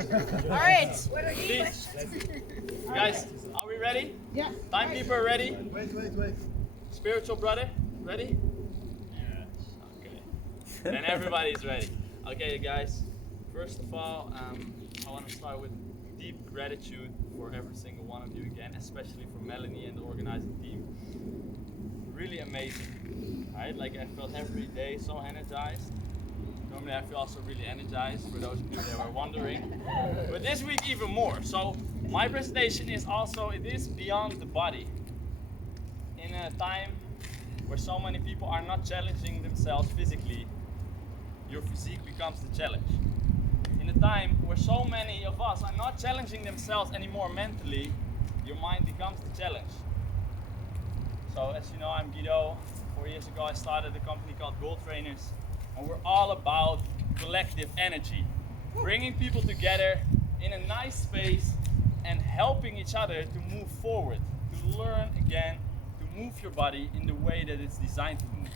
All right. Please. Guys, are we ready? Yeah. Timekeeper ready? Wait. Spiritual brother, ready? Okay. Then everybody's ready. Okay, guys. First of all, I want to start with deep gratitude for every single one of you again, especially for Melanie and the organizing team. Really amazing, right? Like I felt every day so energized. Normally I feel also really energized, for those of you that were wondering. But this week even more. So my presentation is also, it is beyond the body. In a time where so many people are not challenging themselves physically, your physique becomes the challenge. In a time where so many of us are not challenging themselves anymore mentally, your mind becomes the challenge. So as you know, I'm Guido. 4 years ago I started a company called Goal Trainers, and we're all about collective energy. Bringing people together in a nice space and helping each other to move forward, to learn again, to move your body in the way that it's designed to move,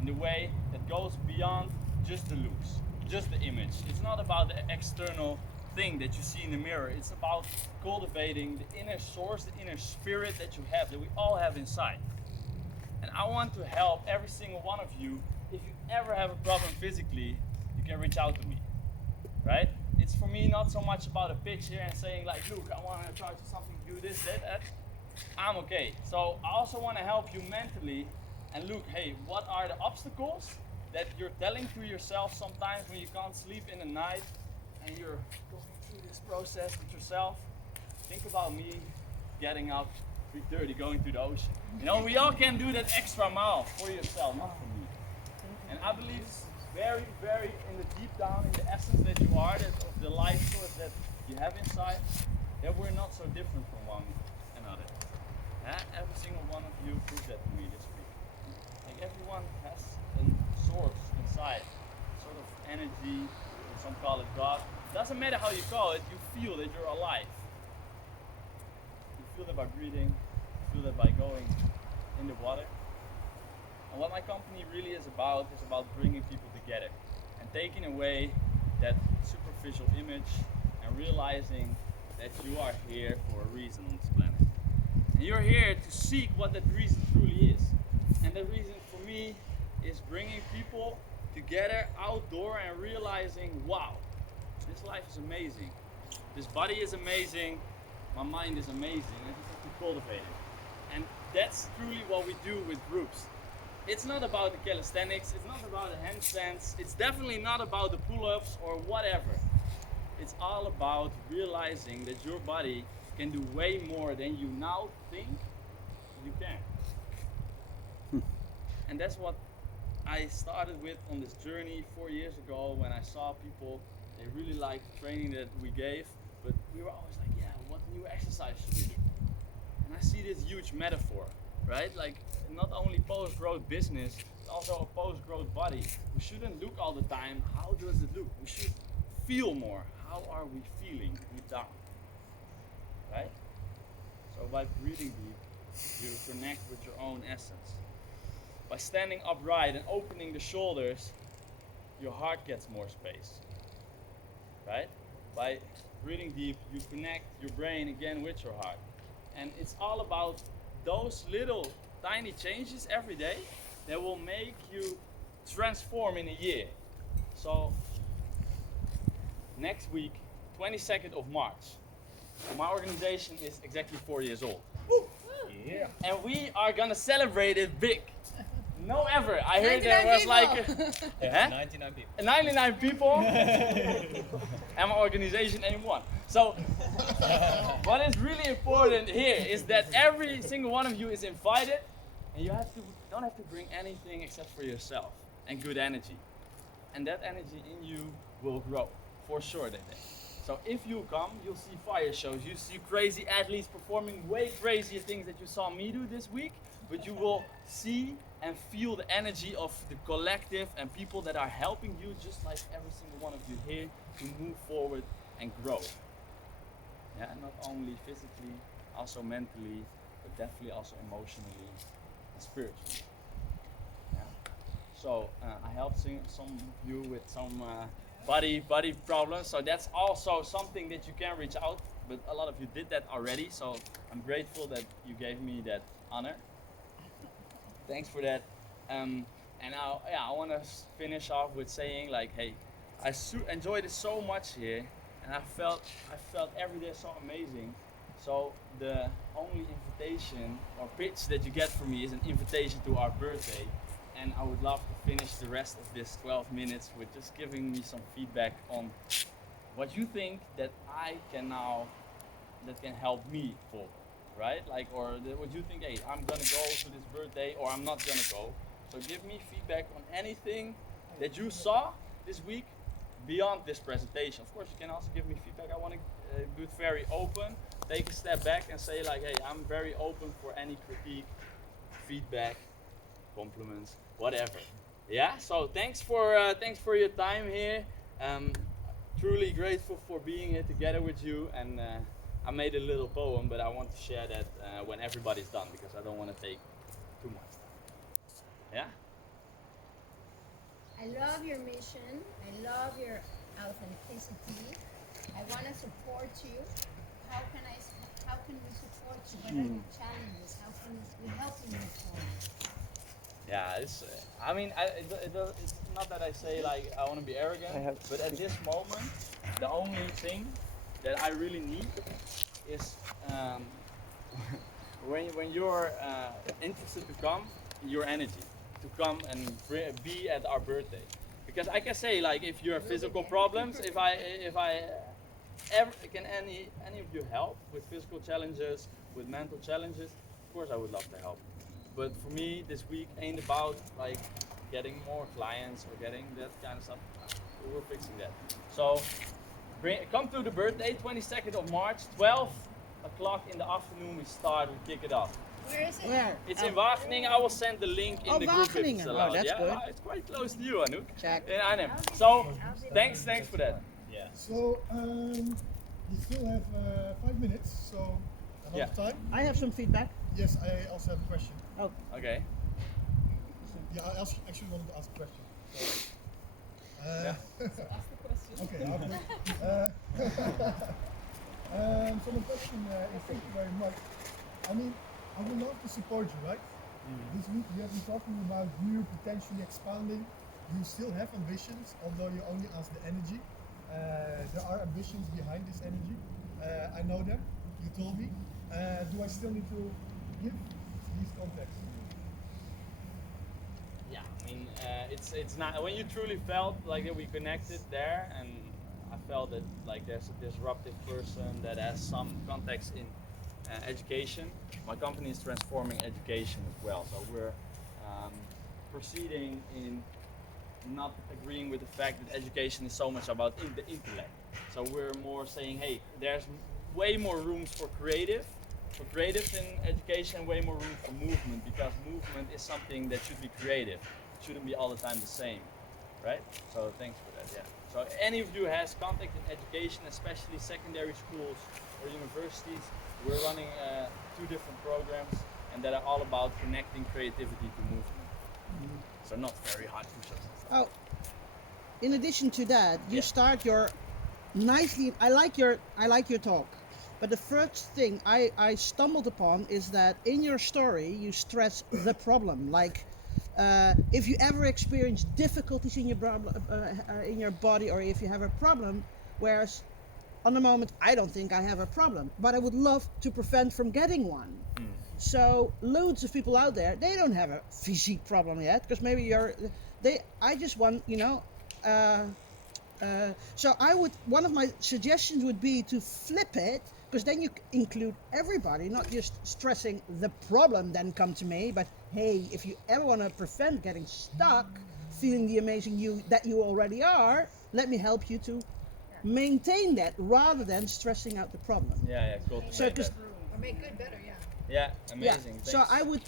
in the way that goes beyond just the looks, just the image. It's not about the external thing that you see in the mirror. It's about cultivating the inner source, the inner spirit that you have, that we all have inside. And I want to help every single one of you. If you ever have a problem physically, you can reach out to me, right? It's for me not so much about a pitch here and saying like, look, I want to charge you something, do this, that. I'm okay. So I also want to help you mentally and look, hey, what are the obstacles that you're telling to yourself sometimes when you can't sleep in the night and you're going through this process with yourself? Think about me getting up 3:30, going to the ocean. You know, we all can do that extra mile for yourself, not for me. And I believe very, very in the deep down, in the essence that you are, that of the life source that you have inside, that we're not so different from one another. Every single one of you proved that to me this week. Like everyone has a source inside, sort of energy, some call it God. Doesn't matter how you call it, you feel that you're alive. You feel that by breathing, you feel that by going in the water. And what my company really is about bringing people together and taking away that superficial image and realizing that you are here for a reason on this planet. And you're here to seek what that reason truly is. And that reason for me is bringing people together outdoor and realizing, wow, this life is amazing. This body is amazing. My mind is amazing. I just have to cultivate it. And that's truly what we do with groups. It's not about the calisthenics, it's not about the handstands, it's definitely not about the pull-ups or whatever. It's all about realizing that your body can do way more than you now think you can. And that's what I started with on this journey 4 years ago when I saw people, they really liked the training that we gave, but we were always like, yeah, what new exercise should we do? And I see this huge metaphor, right? Like not only post-growth business, but also a post-growth body. We shouldn't look all the time, how does it look? We should feel more. How are we feeling deep down? Right? So by breathing deep, you connect with your own essence. By standing upright and opening the shoulders, your heart gets more space. Right? By breathing deep, you connect your brain again with your heart. And it's all about those little tiny changes every day that will make you transform in a year. So next week, 22nd of March, my organization is exactly 4 years old. Yeah. And we are gonna celebrate it big. No ever. I heard there was like 99 people. 99 people and my organization ain't one. So what is really important here is that every single one of you is invited and you don't have to bring anything except for yourself and good energy. And that energy in you will grow for sure that day. So if you come, you'll see fire shows, you see crazy athletes performing way crazier things that you saw me do this week, but you will see and feel the energy of the collective and people that are helping you, just like every single one of you here, to move forward and grow. Yeah, not only physically, also mentally, but definitely also emotionally and spiritually. Yeah. So I helped some of you with some body problems. So that's also something that you can reach out, but a lot of you did that already. So I'm grateful that you gave me that honor. Thanks for that. And now, I want to finish off with saying like, hey, I enjoyed it so much here, and I felt every day so amazing. So the only invitation or pitch that you get from me is an invitation to our birthday, and I would love to finish the rest of this 12 minutes with just giving me some feedback on what you think that that can help me forward, right? Like, or what you think, hey, I'm gonna go to this birthday or I'm not gonna go. So give me feedback on anything that you saw this week beyond this presentation. Of course, you can also give me feedback. I want to do it very open. Take a step back and say like, hey, I'm very open for any critique, feedback, compliments, whatever. Yeah. So thanks for your time here. Truly grateful for being here together with you. And I made a little poem, but I want to share that when everybody's done because I don't want to take too much time. Yeah. I love your mission. I love your authenticity. I want to support you. How can we support you? What are your challenges? How can we help you move forward? Yeah, it's not that I say like I want to be arrogant, but at this moment, the only thing that I really need is when you're interested to come, your energy to come and be at our birthday. Because I can say like if you have physical problems, if I ever can any of you help with physical challenges, with mental challenges, of course I would love to help. But for me, this week ain't about like getting more clients or getting that kind of stuff. We're fixing that. So come to the birthday, 22nd of March, 12 o'clock in the afternoon. We kick it off. Where is it? Where? It's in Wageningen. I will send the link in the group if it's Wageningen. allowed. Oh, that's yeah, good. It's quite close to you, Anouk. Check. In Arnhem. So thanks for that. Yeah. So, we still have 5 minutes, so enough time. I have some feedback. Yes, I also have a question. Oh, Okay. Yeah, I actually wanted to ask a question. So, Yeah. okay, I'll wait. So my question is thank you very much. I mean, I would love to support you, right? This week we have been talking about you potentially expanding. You still have ambitions, although you only ask the energy. There are ambitions behind this energy. I know them. You told me. Do I still need to give these contacts to you? Yeah, I mean, it's not when you truly felt like that we connected there, and I felt that like there's a disruptive person that has some context in education. My company is transforming education as well, so we're proceeding in not agreeing with the fact that education is so much about the intellect. So we're more saying, hey, there's way more rooms for creatives in education, way more room for movement, because movement is something that should be creative. It shouldn't be all the time the same, right? So thanks for that, yeah. So any of you has contact in education, especially secondary schools or universities, we're running 2 different programs, and that are all about connecting creativity to movement. So not very hard push-ups and stuff. oh. In addition to that, you Yeah. start your nicely. I like your talk, but the first thing I stumbled upon is that in your story you stress the problem. Like, if you ever experience difficulties in your body, or if you have a problem, whereas on the moment I don't think I have a problem, but I would love to prevent from getting one. So loads of people out there, they don't have a physique problem yet, because maybe I just want, so one of my suggestions would be to flip it, because then you include everybody, not just stressing the problem, then come to me, but hey, if you ever want to prevent getting stuck, feeling the amazing you that you already are, let me help you to maintain that, rather than stressing out the problem. Yeah, cool. So, because Or make good better, yeah. yeah, amazing. yeah, so Thanks. I would,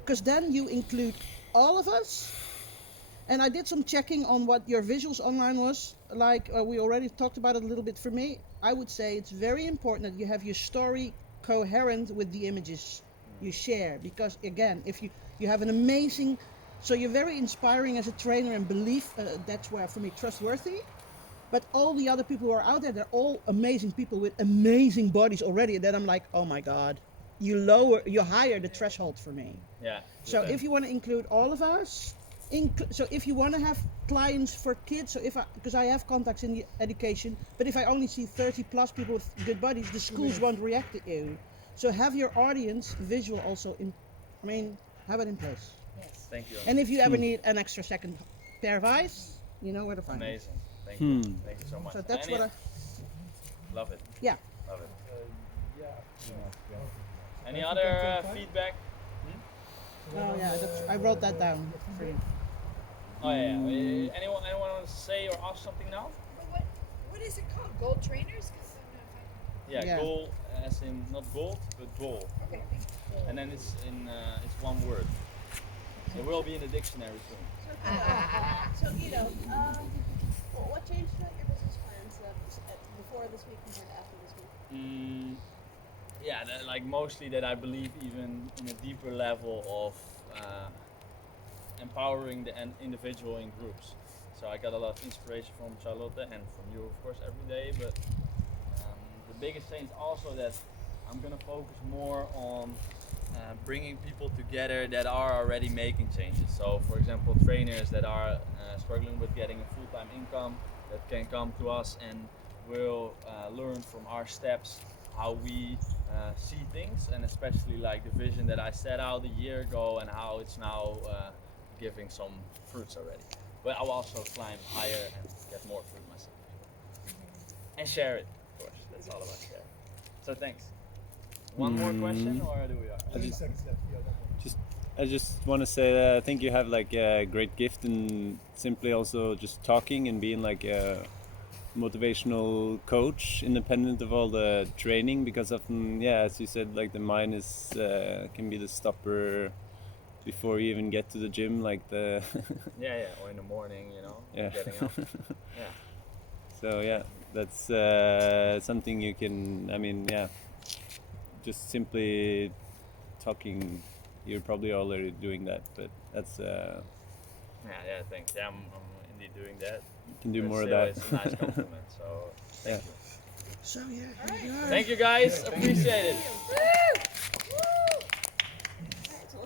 because then you include all of us. And I did some checking on what your visuals online was like. We already talked about it a little bit. For me, I would say it's very important that you have your story coherent with the images you share, because again, if you have an amazing, so you're very inspiring as a trainer, and belief, that's where for me trustworthy. But all the other people who are out there, they're all amazing people with amazing bodies already. And then I'm like, oh my God, you higher the threshold for me. Yeah. So if you want to include all of us, so if you want to have clients for kids, so because I have contacts in the education, but if I only see 30 plus people with good bodies, the schools won't react to you. So have your audience visual also have it in place. Yes. Thank you. And if you ever need an extra second pair of eyes, you know where to find Amazing. Thank you. Thank you so much. So that's Any- what I, Love it. yeah. Love it. Yeah. Any other feedback? Oh yeah, I wrote that down for you. Oh yeah. Anyone want to say or ask something now? What is it called? Gold trainers? 'Cause I'm not Yeah, Yeah. goal as in not gold, but goal. okay. And then it's it's one word. It will be in the dictionary soon. So Guido, what changed about your business plans before this week compared to after this week? Yeah, like mostly that I believe even in a deeper level of empowering the individual in groups. So I got a lot of inspiration from Charlotte and from you, of course, every day. But the biggest thing is also that I'm gonna focus more on bringing people together that are already making changes. So, for example, trainers that are struggling with getting a full-time income that can come to us and will learn from our steps how we see things, and especially like the vision that I set out a year ago and how it's now giving some fruits already. But I'll also climb higher and get more fruit myself. And share it, of course. That's all about sharing. So thanks. One more question, or do we are? 30 seconds left. Yeah, that one. I just want to say that I think you have like a great gift in simply also just talking and being like a motivational coach, independent of all the training, because often, yeah, as you said, like the mind is can be the stopper before you even get to the gym, like the Yeah, or in the morning, yeah. getting up. Yeah. So yeah, that's something you can. I mean, yeah, just simply talking. You're probably already doing that, but that's Yeah, thanks. Yeah, I'm indeed doing that. you can do But more of still, that. It's a nice compliment, so thank Yeah. you. So yeah, here you are. Thank you guys, appreciate it.